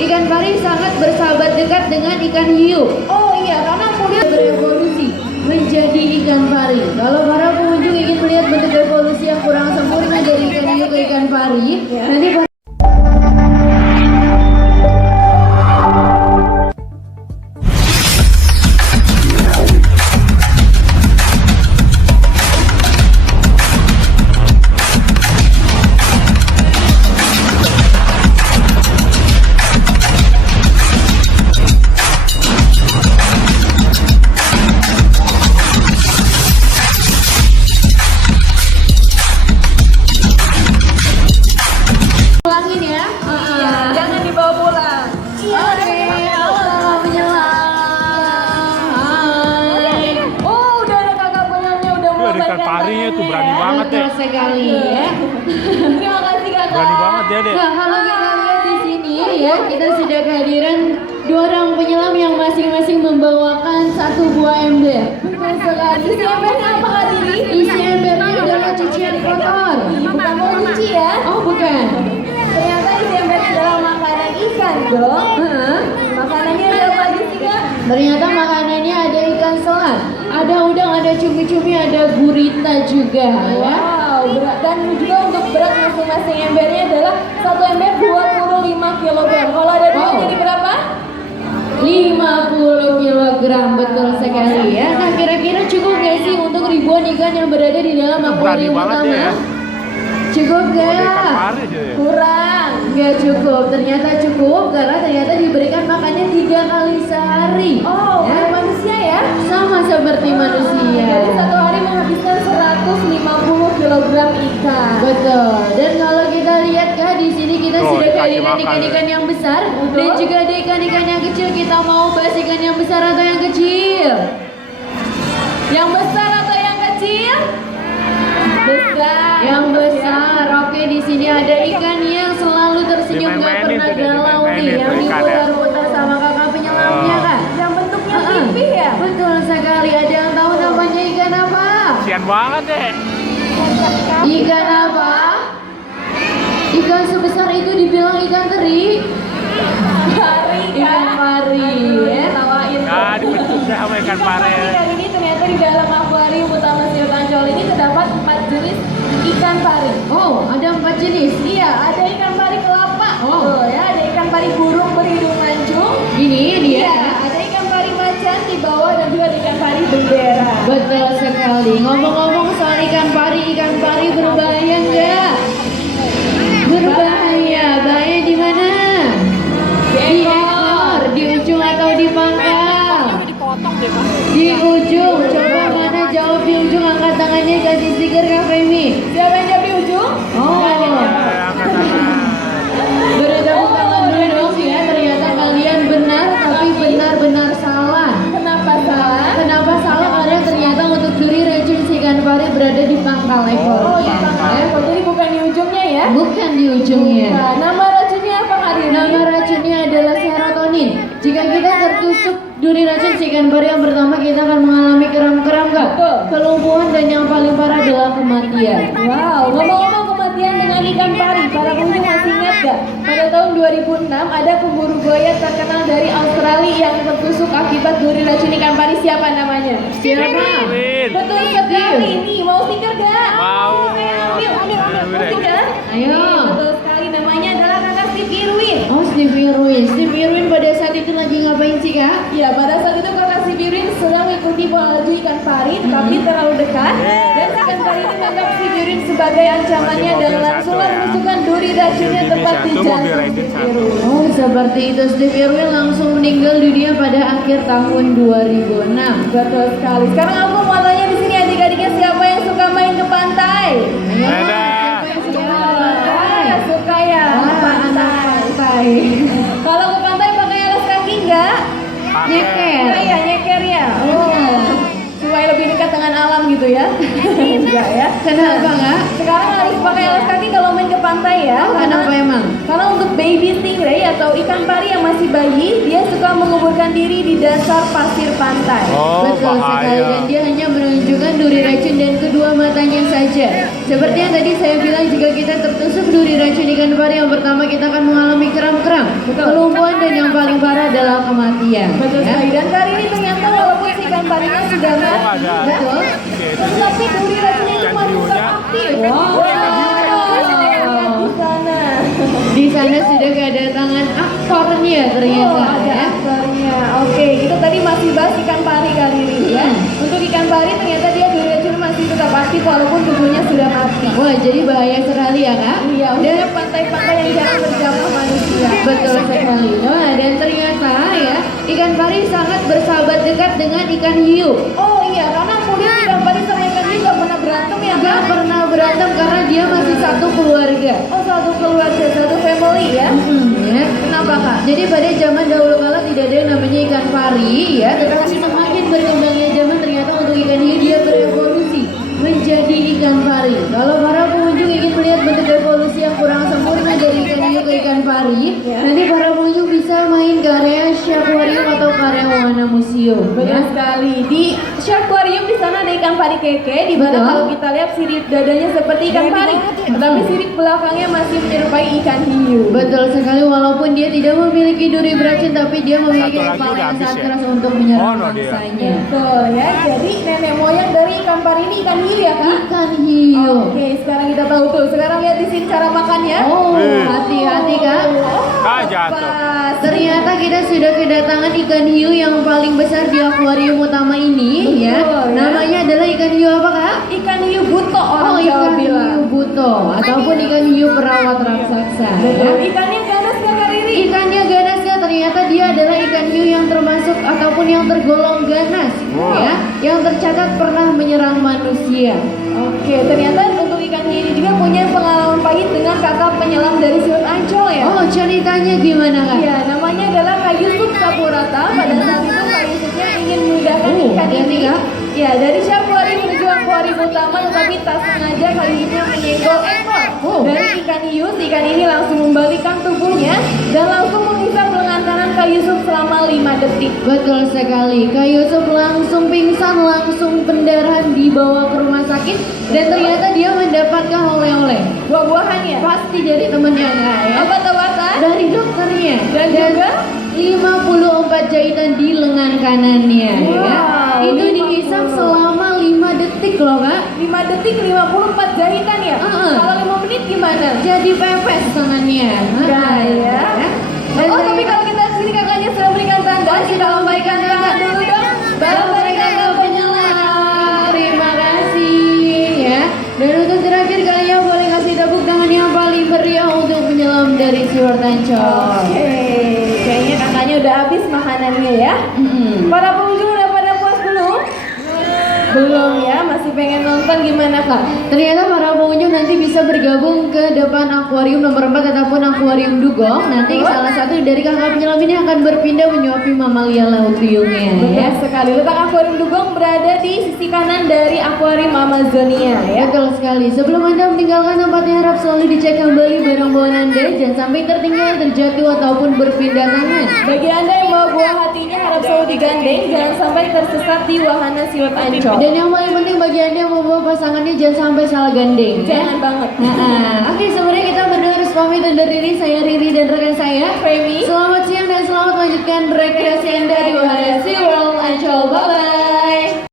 ikan pari sangat bersahabat dekat dengan ikan hiu. Oh iya, karena kulit Berevolusi menjadi ikan pari. Kalau para pengunjung ingin melihat bentuk evolusi yang kurang sempurna dari ikan hiu ke ikan pari, nanti pulangin ya. jangan dibawa pulang. Iya, Oke, selamat menyelam. Oh, udah ada kakak penyelamnya udah mau Ikan parinya tuh berani banget deh. Betul sekali ya. Terima kasih kakak. Berani banget ya deh. Nah, kalau kita lihat di sini ya, kita sudah kehadiran dua orang penyelam yang masing-masing membawakan satu buah ember. Betul sekali. Isi embernya apa Kak Diri? Isi embernya adalah cucian kotor. Bukan mau cuci ya? Oh, bukan. Ternyata isi embernya adalah makanan ikan dong. Makanannya ada apa aja sih Kak? Ternyata makanannya ada ikan selat, ada udang, ada cumi-cumi, ada gurita juga ya. Wow, berat. Dan juga untuk berat masing-masing embernya adalah satu ember 25 kg. Kalau ada dua Wow. jadi berapa? 50 kilogram, betul sekali ya. Nah, kira-kira cukup nggak sih untuk ribuan ikan yang berada di dalam Berani akuarium banget utama? ya. Cukup Ada ikan nggak? pari aja ya. Kurang. Nggak cukup, ternyata cukup karena ternyata diberikan makannya 3 kali sehari. Oh, ya. kayak manusia ya? Sama seperti manusia. Jadi satu hari menghabiskan 150 kg ikan. Betul. Dan kalau kita lihat Kak, di sini kita Tuh, sudah dikasih kehadiran makan ikan-ikan ya. yang besar Betul. dan juga ada ikan-ikan yang kecil. Kita mau bahas ikan yang besar atau yang kecil? Yang besar atau yang kecil? Besar. Yang besar. Oke, di sini ada ikan yang selalu tersenyum, nggak Dimain-mainin pernah tuh, galau nih, dimain-mainin yang tuh ikan ya. diputar-putar sama kakak penyelamnya Oh. Kak. Yang bentuknya Ah, pipih ya? Betul sekali. Ada yang tahu namanya ikan apa? Kasian banget deh. Ikan apa? Ikan sebesar itu dibilang ikan teri. Pari Ikan Kak. pari ya. Tawain. Nah, dibentuk deh sama ikan pari. Kali ini ternyata di dalam akuarium utama Siut Ancol ini terdapat 4 jenis ikan pari. Oh, ada 4 jenis. Iya, ada ikan pari kelapa. Oh. Tuh, ya, ada ikan pari burung berhidung mancung. Ini dia. Iya, ada ikan pari macan di bawah dan juga ada ikan pari bendera. Betul sekali. Ngomong-ngomong soal ikan pari berbahaya enggak? Berbahaya. Bahaya di mana? Di ekor, di ujung atau di pangkal? Di ujung. Coba mana jawab di ujung, angkat tangannya, kasih stiker Kak Femi. Siapa yang jawab di ujung? Oh. Angkat tangan. Beri tepuk tangan dulu dong ya. Ternyata kalian benar, tapi benar-benar salah. Kenapa salah? Kenapa salah? Karena ternyata untuk duri racun si ikan pari berada di pangkal ekor. Oh, di pangkal. Jadi bukan di ujungnya ya? Bukan di ujungnya. Nah, nama racunnya apa Kak Dini? Nama racunnya adalah serotonin. Jika kita tertusuk duri racun si ikan pari yang pertama, kita akan mengalami kram-kram Kak, Betul. kelumpuhan, dan yang paling parah adalah kematian. Wow, ngomong-ngomong kematian dengan ikan pari, para pengunjung masih ingat gak? Pada tahun 2006 ada pemburu buaya terkenal dari Australia yang tertusuk akibat duri racun ikan pari. Siapa namanya? Siapa? Win. Betul sekali nih, mau stiker gak? Mau. Ambil. Mau stiker? Ayo. Nih, betul sekali, namanya adalah kakak Steve Irwin. Oh, Steve Irwin. Steve Irwin pada saat itu lagi ngapain sih Kak? Ya, pada saat itu kakak Steve Irwin sedang mengikuti pola laju ikan pari, tapi terlalu dekat. Dan si ikan pari ini menganggap Steve Irwin sebagai ancamannya dan langsung menusukkan duri racunnya tepat di jantung Steve Irwin. Oh, seperti itu. Steve Irwin langsung meninggal dunia pada akhir tahun 2006. Betul sekali. Sekarang aku mau tanya di sini adik-adiknya siapa yang suka main ke pantai? Ayo, Ada. siapa yang suka pantai? Suka ya ke Wah, anak pantai. pantai. Kalau ke pantai pakai alas kaki enggak? Nyeker. Iya, nyeker ya. Oh. Supaya lebih dekat dengan alam gitu ya. Enggak ya. Kenapa Kak? Sekarang harus pakai alas kaki kalau main ke pantai ya. Oh, kenapa emang? Karena untuk baby stingray atau ikan pari yang masih bayi, dia suka menguburkan diri di dasar pasir pantai. Oh, Betul sekali, bahaya. dan dia hanya menunjukkan dengan duri racun dan kedua matanya saja. Seperti yang tadi saya bilang, jika kita tertusuk duri racun ikan pari, yang pertama kita akan mengalami kram-kram, kelumpuhan, dan yang paling parah adalah kematian. Betul Ya. sekali. Dan kali ini ternyata walaupun si ikan parinya sudah mati, ada. Betul. tetapi duri racunnya itu Ikan masih hiunya. tetap aktif. Wow. Di sana. Di sana sudah kedatangan aktornya ternyata. Oh, ada ya. aktornya. Oke, kita tadi masih bahas ikan pari kali ini ya. Untuk ikan pari ternyata dia duri racun masih tetap aktif walaupun tubuhnya sudah mati. Wah, jadi bahaya sekali ya kak. Iya, udah pantai-pantai yang jarang berjamah manusia. Betul sekali. Nah, dan ternyata ya, ikan pari sangat bersahabat dekat dengan ikan hiu. Oh iya, karena aku lihat ikan pari sama ikan hiu gak pernah berantem ya Gak kan? pernah berantem karena dia masih satu keluarga. Oh, satu keluarga, satu family ya. Ya. Kenapa kak? Jadi pada zaman dahulu kala tidak ada yang namanya ikan pari ya, tetapi semakin berkembangnya zaman ternyata untuk ikan hiu dia berevolusi menjadi ikan pari. Kalau para pengunjung ingin melihat bentuk evolusi yang kurang sempurna dari ikan hiu ke ikan pari, nanti para pengunjung bisa main ke area Sharkwarium atau ke area Wahana Museum. Betul Ya. sekali. Di Sharkwarium di sana ada ikan pari keke, di mana Betul. kalau kita lihat sirip dadanya seperti ikan pari, tetapi sirip belakangnya masih menyerupai ikan hiu. Betul sekali, walaupun dia tidak memiliki duri beracun, tapi dia memiliki Satu lagi kepala udah yang habis sangat ya? keras untuk menyerang Oh, no, dia. mangsanya. Betul ya. Jadi nenek moyang dari ikan pari ini ikan hiu ya kak? Ikan hiu. Oke, sekarang kita tahu tuh. Sekarang lihat di sini cara makannya. Oh, hati-hati kak. Ah, jatuh. Pas. Ternyata kita sudah kedatangan ikan hiu yang paling besar di akuarium utama ini. Ya. Betul, ya. Namanya adalah ikan hiu apa kak? Ikan hiu buto orang Oh, Jawa ikan bilang. hiu buto ataupun ikan hiu perawat raksasa. Betul. Ya. Ikannya ganas gak kak Riri? Ikannya ganas ya, ternyata dia adalah ikan hiu yang termasuk ataupun yang tergolong ganas. Wow. Ya, yang tercatat pernah menyerang manusia. Oke, ternyata untuk ikan hiu ini juga punya pengalaman pahit dengan kakak penyelam dari Siwet Ancol ya. Oh, ceritanya gimana kak? Iya, namanya adalah Kak Yusuf Sapurata. Pada saat itu Kak Yusufnya ingin memudahkan ikan hati-hati, ini. Kak. Ya, dari Sharkwarium menuju akuarium utama, tetapi tak sengaja Kak Yusufnya menyenggol ekor dari ikan hiu. Si ikan ini langsung membalikkan tubuhnya dan langsung menghisap lengan kanan Kak Yusuf selama 5 detik. Betul sekali, Kak Yusuf langsung pingsan, langsung pendarahan dibawa ke rumah sakit, dan ternyata dia mendapatkan oleh-oleh. Buah-buahan ya? Pasti dari temennya Kak ya. Obat-obatan? Dari dokternya. Dan juga 54 jahitan di lengan kanannya ya. Wow, Itu 50. dihisap selama 5 detik loh Kak. 5 detik 54 jahitan ya? Kalau 5 menit gimana? Jadi pepes tangannya. Enggak ya. Dan Oh, tapi kalau kita sini kakaknya sudah berikan tanda, kita lambaikan tangan dulu dong. Lambaikan ke penyelam. Terima kasih ya. Dan untuk terakhir kalian boleh kasih tepuk tangan yang paling meriah untuk penyelam dari Siwet Ancol. Oke, kayaknya kakaknya udah habis makanannya ya. Para pengunjung udah pada puas belum? Belum ya, masih pengen nonton gimana kak? Ternyata para pengunjung nanti bisa bergabung ke depan akuarium nomor 4 ataupun akuarium Dugong. Nanti salah satu dari kakak penyelam ini akan berpindah menyuapi mamalia laut biungnya Betul ya. sekali. Letak akuarium Dugong berada di sisi kanan dari akuarium Amazonia ya. Betul sekali. Sebelum Anda meninggalkan tempatnya, harap selalu dicek kembali barang bawaan Anda. Jangan sampai tertinggal, terjatuh ataupun berpindah tangan. Bagi anda yang bawa buah hatinya harap selalu digandeng, jangan sampai tersesat di wahana Siwet Ancol. Dan yang paling penting bagi Anda yang mau bawa pasangannya, jangan sampai salah gandeng. Jangan banget. Oke, sebenarnya kita berdua harus pamit undur diri. Saya Riri dan rekan saya Femi. Selamat siang dan selamat melanjutkan rekreasi Anda di wahana SeaWorld Ancol. Bye bye.